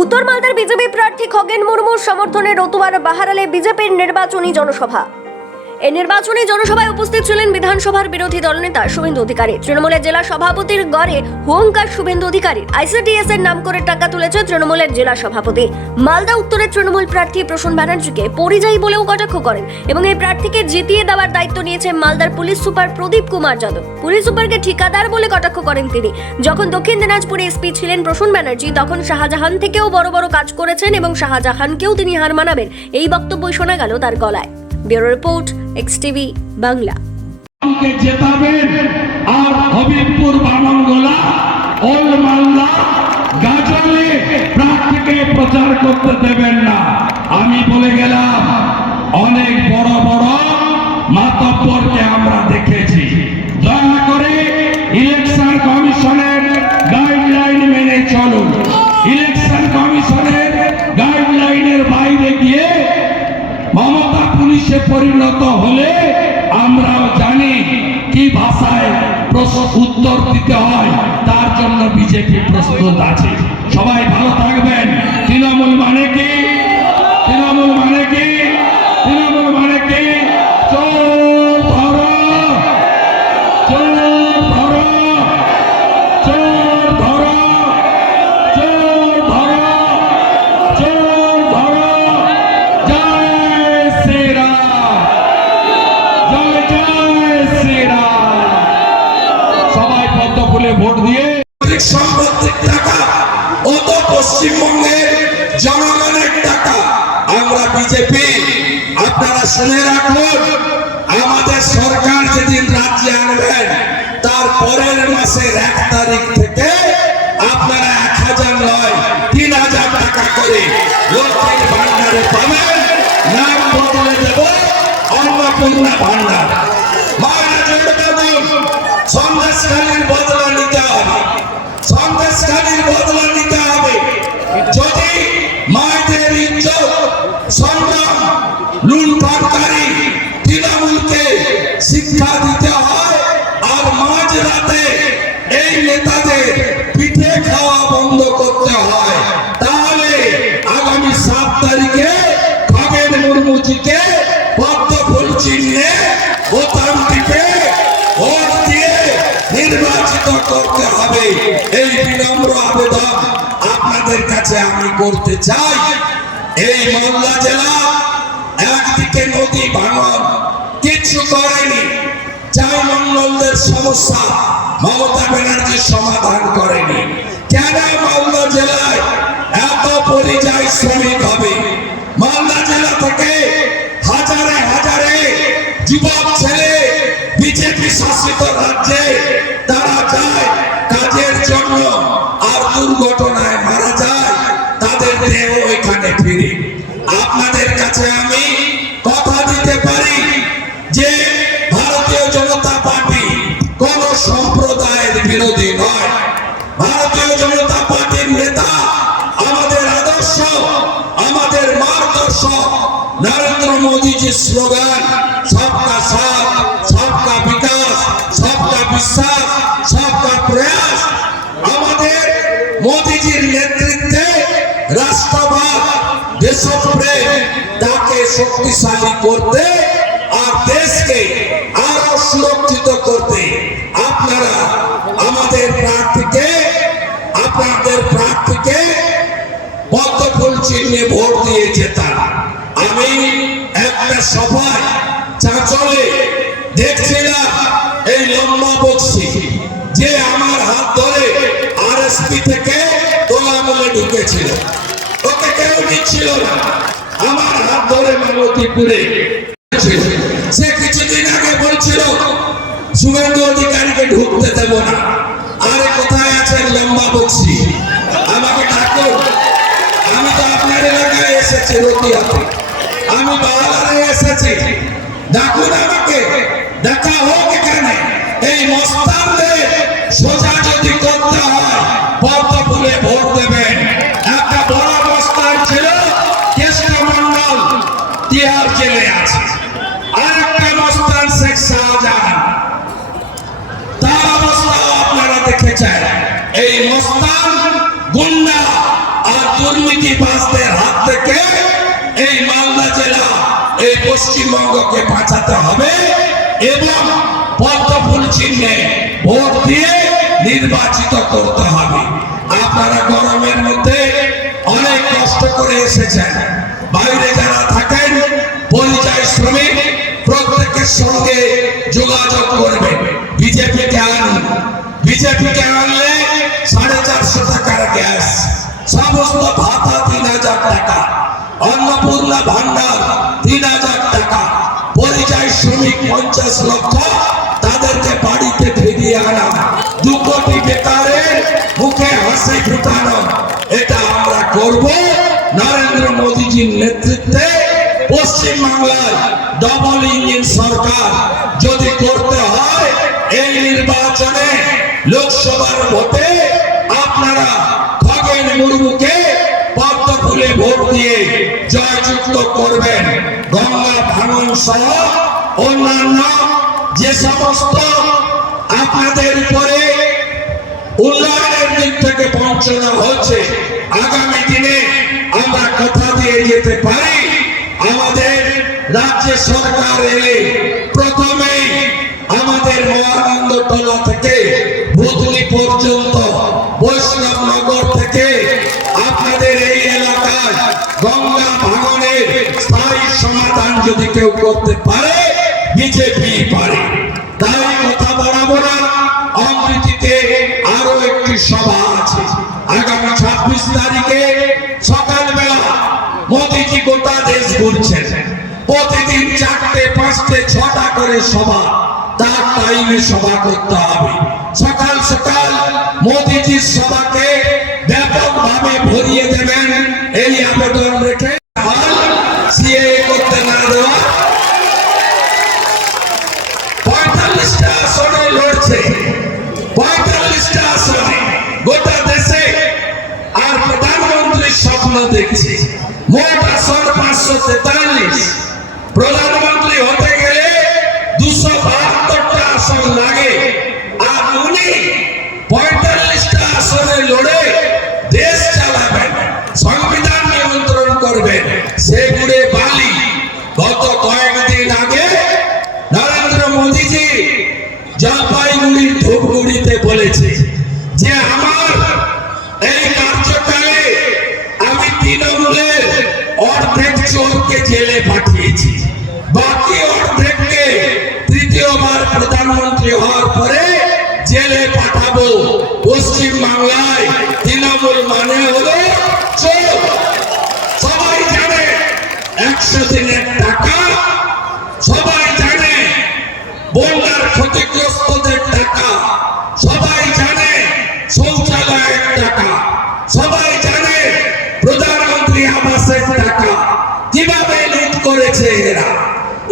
উত্তর মালদার বিজেপি প্রার্থী খগেন মুর্মুর সমর্থনে রতুয়ার বাহারালে বিজেপির নির্বাচনী জনসভা। এই নির্বাচনী জনসভায় উপস্থিত ছিলেন বিধানসভার বিরোধী দলনেতা শুভেন্দু অধিকারী, তৃণমূলের জেলা সভাপতির গড়ে হুঙ্কার শুভেন্দু অধিকারী। আইসিডিএস এর নাম করে টাকা তুলেছে তৃণমূলের জেলা সভাপতি। মালদা উত্তরের তৃণমূল প্রার্থী প্রসূন ব্যানার্জিকে পরিযায়ী বলেও কটাক্ষ করেন এবং এই প্রার্থীকে জিতিয়ে দেওয়ার দায়িত্ব নিয়েছে মালদার পুলিশ সুপার প্রদীপ কুমার যাদব। পুলিশ সুপারকে ঠিকাদার বলে কটাক্ষ করেন তিনি। যখন দক্ষিণ দিনাজপুরে এসপি ছিলেন প্রসূন ব্যানার্জি, তখন শাহজাহান থেকেও বড় বড় কাজ করেছেন এবং শাহজাহানকেও তিনি হার মানাবেন, এই বক্তব্যই শোনা গেল তার গলায়। Bureau report, XTV Bangla. জেতাবেন আর হবিবপুর বামনগোলা ওল্ড মালদা গাজলে প্রার্থীকে প্রচার করতে দেবেন না। আমি বলে গেলাম, অনেক বড় বড় মাতব্বরকে আমরা দেখেছি। দয়া করে ইলেকশন কমিশনের গাইডলাইন মেনে চলুন। ইলেকশন কমিশনের গাইডলাইনের বাইরে গিয়ে মমতা পুলিশে পরিণত হলে আমরাও জানি কি ভাষায় উত্তর দিতে হয়, তার জন্য বিজেপি প্রস্তুত আছে। সবাই ভালো থাকবেন। তৃণমূল মানে কি? তৃণমূল মানে কি? তৃণমূল মানে কি? চোর ধরো, চোর ধরো, চোর ধরো, চোর ধরো, চোর ধরো। জয় শ্রীরাম, জয় জয় শ্রীরাম। সবাই পদ্ম ফুলে ভোট দিয়ে সম্পত্তির টাকা ও তো পশ্চিমবঙ্গের জনগণের টাকা। আমরা বিজেপি, আপনারা শুনে রাখুন, আমাদের সরকার যেদিন রাজ্যে আনবেন তার পরের মাসের 1 তারিখ থেকে আপনারা 1000 নয় 3000 টাকা করে লক্ষ্মীর ভান্ডারে পাবেন। নাম বদলে দেব অন্নপূর্ণা ভান্ডার। মায়েরা জনতা দল সন্দেশখালীর বদলা নিতে হবে, সন্দেশখালীর বদলা নিতে হবে। যদি মায়েদের ইজ্জত সম্মান লুণ্ঠনকারী তৃণমূলকে শিক্ষা দিতে হয় আর মাঝ রাতে এই নেতাদের পিঠে খাওয়া বন্ধ করতে হয়, তাহলে আগামী 7 তারিখে খগেন মুর্মুজিকে পদ্ম ফুল চিহ্নে বোতাম টিপে ভোট দিয়ে নির্বাচিত করতে হবে। এই বিনম্র আবেদন আপনাদের কাছে আমি করতে চাই। এই মালদা জেলা একদিকে নদী ভাঙন কিছু করেনি, চাই মঙ্গলদের সমস্যা মমতা ব্যানার্জি সমাধান করেনি। কেন মালদা জেলায় এত পরিযায়ী শ্রমিক হবে? মালদা জেলা থেকে হাজারে হাজারে যুবক ছেলে বিজেপি শাসিত রাজ্যে তারা যায় কাজের জন্য, আর দুর্ঘটনায় মারা যায়, তাদের দেহ এখানে ফিরে। আপনাদের কাছে আমি কথা দিতে পারি যে ভারতীয় জনতা পার্টি কোন সম্প্রদায়ের বিরোধী নয়। ভারতীয় জনতা পার্টির নেতা আমাদের আদর্শ, আমাদের মার্গদর্শক নরেন্দ্র মোদীজির স্লোগান সবকা সাথ, সবকা বিকাশ, সবকা বিশ্বাস, সবকা প্রয়াস। আমাদের মোদীজির নেতৃত্বে রাষ্ট্রবাদ, দেশপ্রেম তাকে শক্তিশালী করতে আর দেশকে আরো সুরক্ষিত করতে আপনারা আমাদের প্রার্থীকে, আপনাদের প্রার্থীকে পদ্ম ফুল চিহ্নে ভোট দিয়ে জেতান। আমি একটা সভায় চাঁচলে দেখছিলাম এই লম্বা বক্সি যে আমার হাত ধরে আরএসপি থেকে তোলামূলে ঢুকেছিল, ওকে কেউ নিচ্ছিল না, আমার হাত ধরে মালতীপুরে। সে কিছুদিন আগে বলছিল শুভেন্দু অধিকারীকে ঢুকতে দেব না। আরে কোথায় আছেন লম্বা বক্সি? আমাকে ডাকুন। আমি তো আপনার এলাকায় এসেছি, রতিয়াতে, আমি বাংলায় এসেছি, ডাকুন আমাকে, দেখা হোক এখানে। এই মস্তানদের সোজা যদি করতে হয় পদ্ম ফুলে ভোট দেবেন। একটা বড় মস্তান ছিল কৃষ্ণ মন্ডল, তিহার জেলে আছে। আর একটা মস্তান শেখ শাহজাহান, তার অবস্থাও আপনারা দেখেছেন। এই মস্তান গুন্ডা আর দুর্নীতিবাজদের হাত থেকে এই মালদা জেলা, এই পশ্চিমবঙ্গকে বাঁচাতে হবে এবং পদ্মফুল চিহ্নে ভোট দিয়ে নির্বাচিত করতে হবে। আপনারা গরমের মধ্যে অনেক কষ্ট করে এসেছেন, বাইরে যারা থাকেন পরিযায়ী শ্রমিক প্রত্যেকের সঙ্গে যোগাযোগ করবেন, বিজেপিকে আনুন। বিজেপিকে আনলে 450 টাকার গ্যাস, সমস্ত ভাতা 3000 টাকা, অন্নপূর্ণা ভান্ডার 3000 টাকা, পরিযায়ী শ্রমিক 50 লক্ষ তাদেরকে বাড়িতে ফিরিয়ে আনা, 2 কোটি বেকারের মুখে হাসি ফুটানো, এটা আমরা করব নরেন্দ্র মোদীজির নেতৃত্বে। পশ্চিমবাংলায় ডবল ইঞ্জিন সরকার যদি করতে হয়, এই নির্বাচনে লোকসভার ভোটে আপনারা খগেন মুর্মুকে পদ্ম ফুলে ভোট দিয়ে জয়যুক্ত করবেন। গঙ্গা ভাঙন সহ অন্যান্য যে সমস্ত আপনাদের উপরে উন্নয়নের দিক থেকে বঞ্চনা হচ্ছে, আগামী দিনে আমরা কথা দিয়ে যেতে পারি আমাদের রাজ্য সরকার এলে প্রথমেই আমাদের মহানন্দতলা থেকে ভুতনি পর্যন্ত, বৈষ্ণবনগর থেকে আপনাদের এই এলাকায় গঙ্গা ভাঙনের স্থায়ী সমাধান যদি কেউ করতে পারে, বিজেপি পারে। তাই কথা বাড়াবো না। অমৃতিতে আরো একটি সভা আছে আগামী 26 তারিখে সকালবেলা। মোদীজি গোটা দেশ ঘুরছেন, প্রতিদিন 4টে 5টে 6টা করে সভা, তার টাইমে সভা করতে হবে। সকাল সকাল মোদীজির সভাকে ব্যাপকভাবে ভরিয়ে দেবেন এই আবেদন রেখে। সিএএ করতে না দেওয়া, 45টা আসনে লড়ছে, 45টা আসনে গোটা দেশে, আর প্রধানমন্ত্রীর স্বপ্ন দেখছে। মোট আসন 543। প্রধানমন্ত্রী হতে গেলে 272টা আসন লাগে, আর উনি 45টা আসনে লড়ে দেশ চালাবেন, সংবিধান নিয়ন্ত্রণ করবেন। সেগুড়ে বালি। গত কয়েকদিন আগে নরেন্দ্র মোদীজি জলপাইগুড়ির ধূপগুড়িতে বলেছে যে আমার এই কার্যকালে আমি তৃণমূলের অর্ধেক চোরকে জেলে পাঠিয়েছি, বাকি অর্ধেককে তৃতীয়বার প্রধানমন্ত্রী হওয়ার পরে জেলে পাঠাবো। পশ্চিম বাংলায় তৃণমূল মানে হলো চোর। সবাই জানে 100 দিনের টাকা, সবাই জানে বন্যার ক্ষতিগ্রস্তদের টাকা, সবাই জানে শৌচালয়ের টাকা, সবাই জানে প্রধানমন্ত্রী আবাসের টাকা কিভাবে লুট করেছে এরা।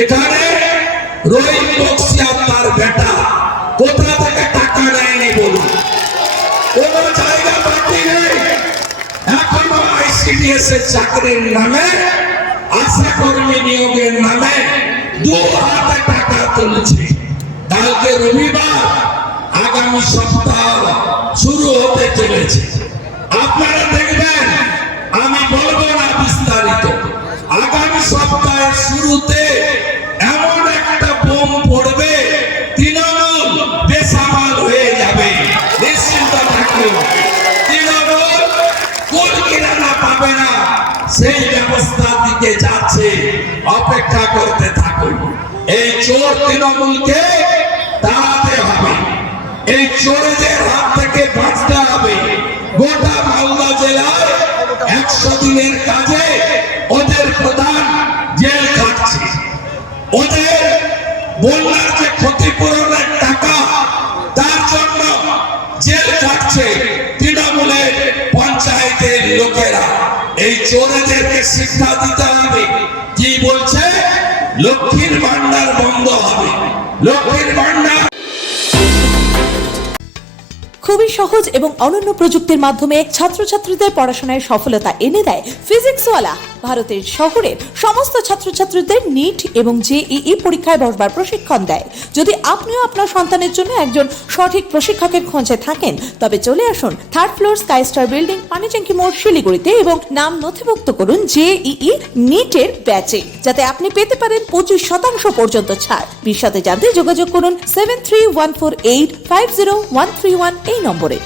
এখানে রহিম বক্সি আর তার বেটা কোথা থেকে টাকা নেয়নি বলুন? কোন জায়গা বাকি নেই। এখনো আইসিডিএস এর চাকরির নামে, আশা কর্মী নিয়োগের নামে 2 হাতে টাকা তুলছে। কালকে রবিবার, আগামী সপ্তাহ শুরু হতে চলেছে। আপনারা দেখবেন, আমি বলবো না বিস্তারিত, আগামী সপ্তাহের শুরুতে এমন একটা বোম পড়বে, তৃণমূল বেসামাল হয়ে যাবে। নিশ্চিন্ত থাকুন, তৃণমূল কুল কিরানা পাবে না। সেই ব্যবস্থার দিকে যাচ্ছে, অপেক্ষা করতে থাকুন। এই চোর তৃণমূলকে তাড়াতে হবে, এই চোরদের হাত থেকে বাঁচতে হবে। গোটা মালদা জেলায় 100 দিনের কাজে ওদের প্রধান জেল খাটছে। ওদের বন্যার যে ক্ষতিপূরণের টাকা, তার জন্য জেল খাটছে তৃণমূলের পঞ্চায়েতের লোকেরা। এই চোরদেরকে শিক্ষা দিতে হবে। কি বলছে? লক্ষ্মীর ভান্ডার বন্ধ হবে, লক্ষ্মীর ভান্ডার। খুবই সহজ এবং অনন্য প্রযুক্তির মাধ্যমে ছাত্রছাত্রীদের পড়াশোনায় সফলতা এনে দেয় ফিজিক্সওয়ালা। ভারতের শহরের সমস্ত ছাত্রছাত্রীদের নিট এবং জেইই পরীক্ষায় বসবার প্রশিক্ষণ দেয়। যদি আপনিও আপনার সন্তানের জন্য একজন সঠিক প্রশিক্ষকের খোঁজে থাকেন, তবে চলে আসুন 3rd floor sky star building, Panitanki মোড়, শিলিগুড়িতে এবং নাম নথিভুক্ত করুন জেইই নিটের ব্যাচে, যাতে আপনি পেতে পারেন 25% পর্যন্ত ছাড়। বিশদে জানতে যোগাযোগ করুন 7314850131 এই নম্বরে।